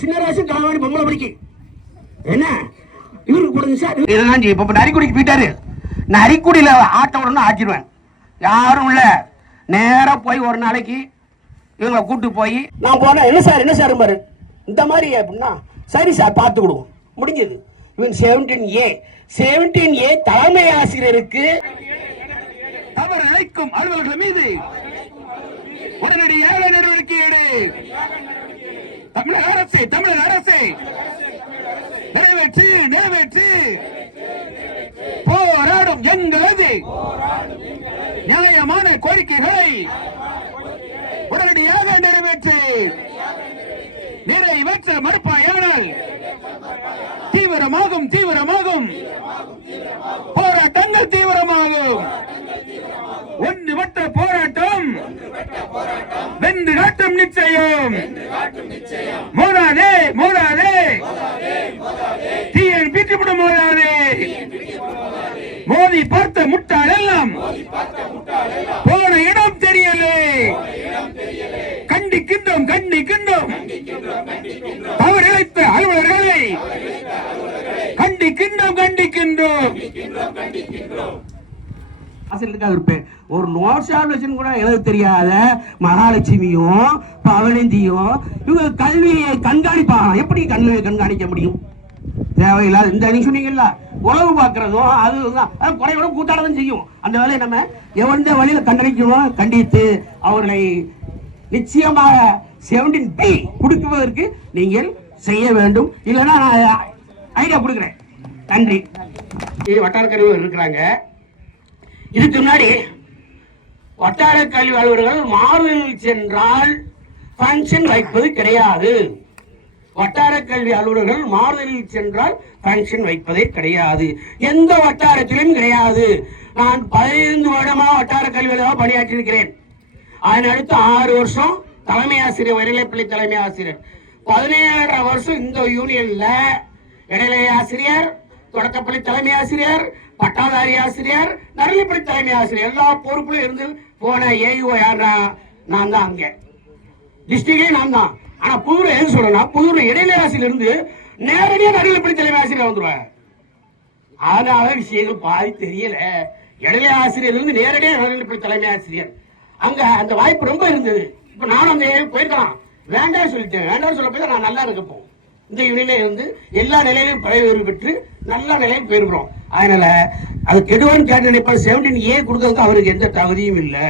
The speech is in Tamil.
சின்னராசு காவாடி பொம்பளை பிடிக்கு என்ன? இவருக்கு கொடுங்க சார். இதெல்லாம் செய்ய இப்போ நரிக்குடிக்கு போயிட்டாரு. நரிக்குடியில் ஆட்ட விடணும் ஆக்கிடுவேன் யாரும் இல்லை. நேராக போய் ஒரு நாளைக்கு இவங்க கூட்டு போய் நான் போனேன் என்ன சார் என்ன சார் பாரு? இந்த மாதிரி அப்படின்னா சரி சார் பார்த்து கொடுவோம். முடிஞ்சது. இவன் செவன்டீன் ஏ செவன்டீன் ஏ தலைமை ஆசிரியருக்கு தவறு அழைக்கும் அலுவலர்கள் மீது உடனடி ஏழை நடவடிக்கை எடு. தமிழக அரசு தமிழக அரசு. நிறைவேற்று நிறைவேற்று. போராடும் எங்களது நியாயமான கோரிக்கைகளை உடனடியாக நிறைவேற்று. நிறைவேற்ற மறுப்பாயானால் தீவிரமாகும் தீவிரமாகும். போராட்டங்கள் தீவிரமாகும். ஒன்றுபட்ட போராட்டம் வென்று காட்டும் நிச்சயம். மோதாதே மோதாதே. தீயன் பிச்சுவிட மோதாதே. மோதி பார்த்த முட்டாள் எல்லாம் போன இடம் தெரியலே. கண்டிக்கின்றோம் கண்டிக்கின்றோம். தவறு இழைத்த அலுவலர்களை கண்டிக்கின்றோம் கண்டிக்கின்றோம். ஆசிரியருக்காக இருப்பேன். ஒரு நோட்ஸால் வச்சுன்னு கூட எனக்கு தெரியாத மகாலட்சுமியும் பவனந்தியும் இவங்க கல்வியை கண்காணிப்பாங்க. எப்படி கல்வியை கண்காணிக்க முடியும்? தேவையில்லாத இந்த நீங்க சொன்னீங்கல்ல உழவு பார்க்கறதும் அதுதான் அது குறையோட கூட்டாளதான் செய்யும். அந்த வேலையை நம்ம எவந்த வழியில கண்டறிக்கணும் கண்டித்து அவர்களை நிச்சயமாக செவன்டீன் பி கொடுக்குவதற்கு நீங்கள் செய்ய வேண்டும். இல்லைன்னா நான் ஐடியா கொடுக்குறேன். நன்றி. வட்டார கருவி இருக்கிறாங்க. இதுக்கு முன்னாடி வட்டார கல்வி அலுவலர்கள் மாறுதலில் சென்றால் ஃபங்க்ஷன் வைப்பது கிடையாது. வட்டார கல்வி அலுவலர்கள் மாறுதலில் சென்றால் ஃபங்க்ஷன் வைப்பதே கிடையாது. எந்த வட்டாரத்திலும் கிடையாது. நான் பதினைந்து வருடமாக வட்டார கல்வி பணியாற்றியிருக்கிறேன் அதன் அடுத்து ஆறு வருஷம் தலைமை ஆசிரியர் இடைநிலைப்பள்ளி தலைமை ஆசிரியர். பதினேழரை வருஷம் இந்த யூனியன்ல இடைநிலை ஆசிரியர் தொடக்கப்பள்ளி தலைமை ஆசிரியர் பட்டாதாரி ஆசிரியர் நரளிப்பள்ளி தலைமை ஆசிரியர் எல்லா பொறுப்புலையும் இருந்து போன ஏஇஓ யாரா நான் தான் அங்கே. டிஸ்ட்ரிக்டே நான் தான். ஆனா புதூர் எது சொல்றேன்னா புதூர் இடைநிலை ஆசிரியர் இருந்து நேரடியாக நடுநிலைப்பள்ளி தலைமை ஆசிரியர் வந்துருவேன் அதனால விஷயங்கள் பாதி தெரியல. இடைநிலை ஆசிரியர் இருந்து நேரடியாக நடுநிலைப்பள்ளி தலைமை ஆசிரியர். அங்க அந்த வாய்ப்பு ரொம்ப இருந்தது. இப்ப நானும் அந்த போயிருக்கலாம். வேண்டாம் சொல்லிட்டேன். வேண்டாம் சொல்ல போய் நான் நல்லா இருக்கப்போம். இந்த யூனியன்ல வந்து எல்லா நிலையிலும் பதவி பெற்று நல்ல நிலையில் போயிருக்கிறோம் அதனால அது கெடுவான்னு கேட்டு நினைப்பா செவன்டீன் ஏ கொடுக்கறதுக்கு அவருக்கு எந்த தகுதியும் இல்லை.